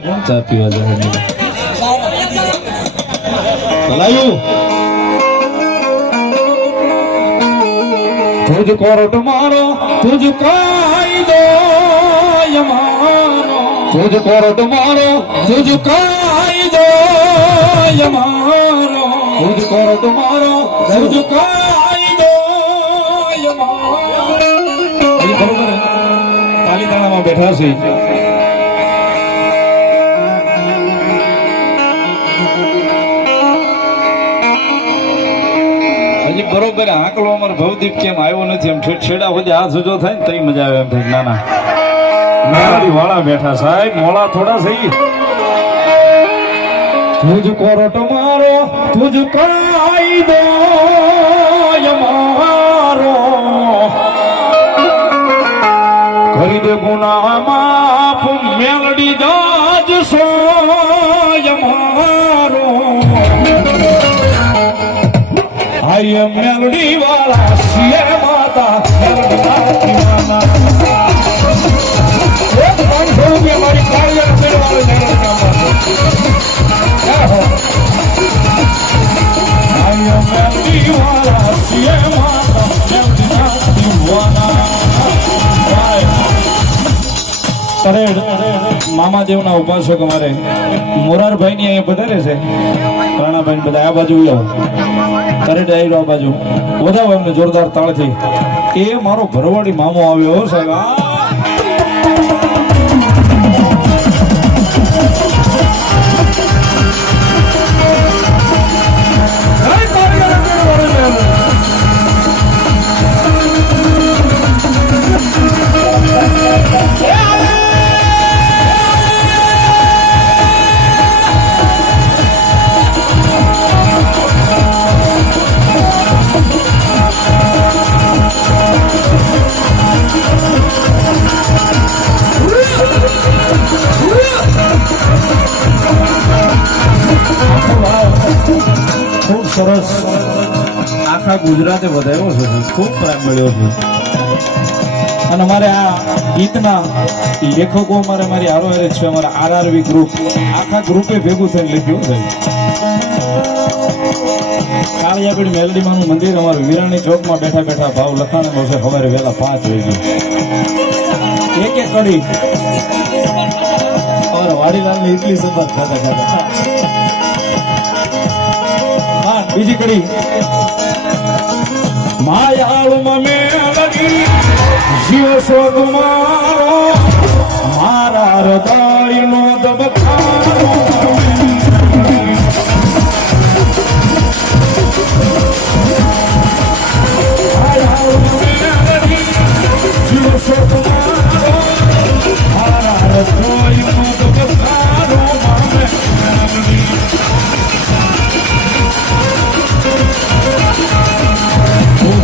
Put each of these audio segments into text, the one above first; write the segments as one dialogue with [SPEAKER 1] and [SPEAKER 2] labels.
[SPEAKER 1] ચા પીવા જાય તુજ કોરટ મારો તુજ કાયદો યમાનો. તુજ કોરટ મારો તુજ કાયદો યમાનો. તુજ કોરટ મારો તુજ કાયદો યમાનો. બરોબર. તાલી તાળામાં બેઠા છે. બરોબર આંકલો અમારો ભવદીપ કેમ આવ્યો નથી એમ છેડા સુધી આ સુજો થાય ને તઈ મજા આવે એમ થાય. નાના નાની વાળા બેઠા સાહેબ મોળા થોડા થઈ તુજ કોરટ મારો તુજ કાયદો મારો. કરી દે ગુના આય મેલડી વાળા સિય માતા, મેલડી માતી. માના એક પાંચસો રૂપિયા મારી કાળિયા મેળવાળે મેલડી કામમાં આય મેલડી વાળા સિય માતા, મેલડી માતી માના મામાદેવના ઉપાસક અમારે મોરારભાઈ ની અહીંયા પધારે છે. રાણાભાઈ બધા આ બાજુ આવો કરે આવી આ બાજુ. વધાવો એમને જોરદાર તાળથી. એ મારો ભરવાડી મામો આવ્યો સાહેબ. આખા ગુજરાતે વધાર્યો છે ખૂબ પ્રેમ મળ્યો છે. અને અમારે આ ગીતના લેખકો અમારે મારી આરો છે, અમારા આરઆરવી ગ્રુપ આખા ગ્રુપે ભેગું થઈને લખ્યું છે. કાળિયાપીડ મેલડીમાનું મંદિર અમારું વિરાણી ચોકમાં બેઠા બેઠા ભાવ લખાણે છે, સવારે વહેલા પાંચ વાગે એક એક કડી અમારા વાડીલાલની ઇડલી સંભાળ ખાતા ખાતા. બીજી કડી. માયાળુમાં મેળવી શિવ સ્વગમારો મારા હૃદયનો દબકારો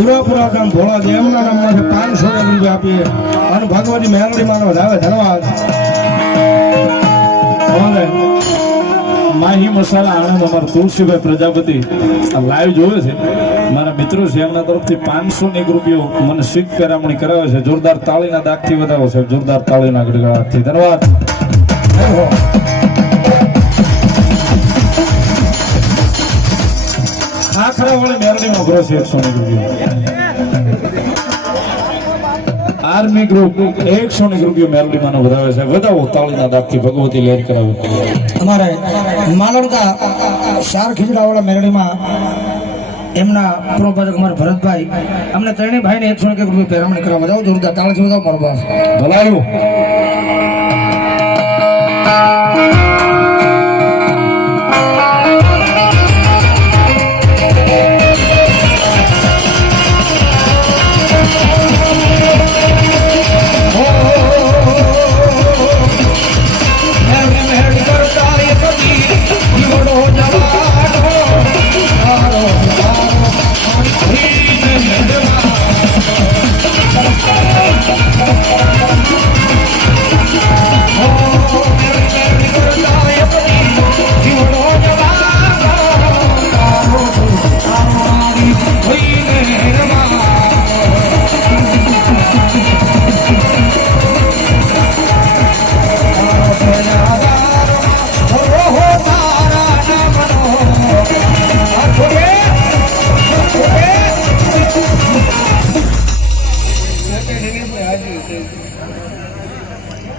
[SPEAKER 2] સુરાપુરા ગામ ભોળા એમના નામમાંથી પાંચસો રૂપિયા આપીએ. અને ભગવતી મેલડી માનો વધાવે ધન્યવાદ
[SPEAKER 1] માહી મસાલા આણંદ અમારા તુલસીભાઈ પ્રજાપતિ આ લાઈવ જોવે છે. મારા મિત્રો છે એમના તરફથી પાંચસો એક રૂપિયો મને શીખ કરામણી કરાવે છે. જોરદાર તાળીના દાગથી વધારો છે. જોરદાર તાળીના ગડગડાટથી. ધન્યવાદ. ખાખરા વાળી મેરડીમાં ઉભરો છે એકસો ની રૂપિયો. આર્મી ગ્રુપ એકસો ને રૂપિયો મેરડીમાં વધાવે છે. વધાવો તાળીના દાગથી ભગવતી લહેર કરાવો.
[SPEAKER 2] અમારે માલણકા ચાર ખીજડાવાળા મેલડીમાં એમના પૂર્વપાજક અમારા ભરતભાઈ અમને ત્રણેય ભાઈને એકસો એક રૂપિયા પહેરામણી કરવા જાઓ જોરદાર તાળથી વધાવો મારો બાપ
[SPEAKER 1] ભલાયું.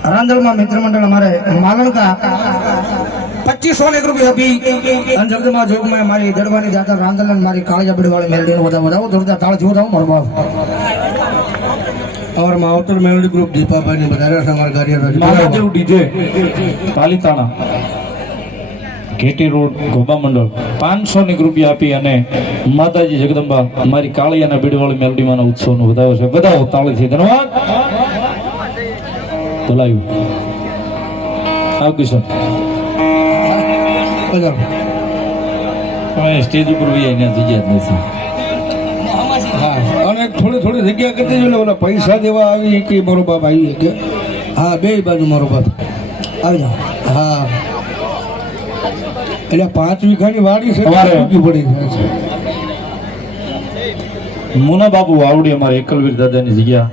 [SPEAKER 2] રાંદલમાં મિત્ર મંડળ અમારે માલણકા પચીસો ને એક રૂપિયા આપી અને જગદમાં જોગમાં મારી જડવાની જાતા રાંદલ અને મારી કાળિયા બીડવાળી મેલડીને વધાવો વધાવો જોરદાર તાળથી વધાવો મારો બાપ
[SPEAKER 3] और मावतर मेलोडी ग्रुप दीपाभाई ने बताया था हमारे कार्य
[SPEAKER 1] મહાદેવ ડીજે પાલીતાણા ઘેટી રોડ ગોબા મંડળ પાંચસો ની રૂપિયા આપી અને માતાજી જગદંબા મારી કાળિયાના બીડવાળી મેલડીમાંના ઉત્સવનો વધાવ્યો છે વધાવો તાળીથી ધન્યવાદ બોલાયું. આવ કિશોર સ્ટેજ ઉપર બી એને જગ્યા જ નથી.
[SPEAKER 3] હા અને થોડી થોડી જગ્યા કરતી જો ને ઓલા પૈસા દેવા આવી કે મારો બાપ આવી કે હા બે બાજુ મારો બાપ.
[SPEAKER 2] આવી જાઓ.
[SPEAKER 3] હા. એટલે પાંચ વીઘાની વાડી છે પડી મોના છે.
[SPEAKER 1] મુના બાબુ આવડી અમારે એકલવીર દાદાની જગ્યા.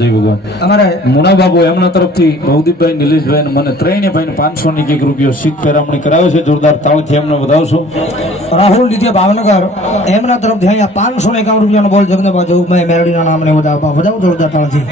[SPEAKER 1] જય ભગવાન.
[SPEAKER 2] અમારે
[SPEAKER 1] મુના બાબુ એમના તરફથી ભવદીપભાઈ નિલેશભાઈ અને મને ત્રણેય ભાઈને પાંચસો ની એક રૂપિયો સીટ પેરામણી કરાવે છે. જોરદાર તાળથી એમને વધાવશો.
[SPEAKER 2] રાહુલ ડીજે ભાવનગર એમના તરફથી અહીંયા પાંચસો ને એકાવન રૂપિયાનો બોલ જગદંબા મેં મેરડીના નામને વધાવો વધાવો જોરદાર તાળથી.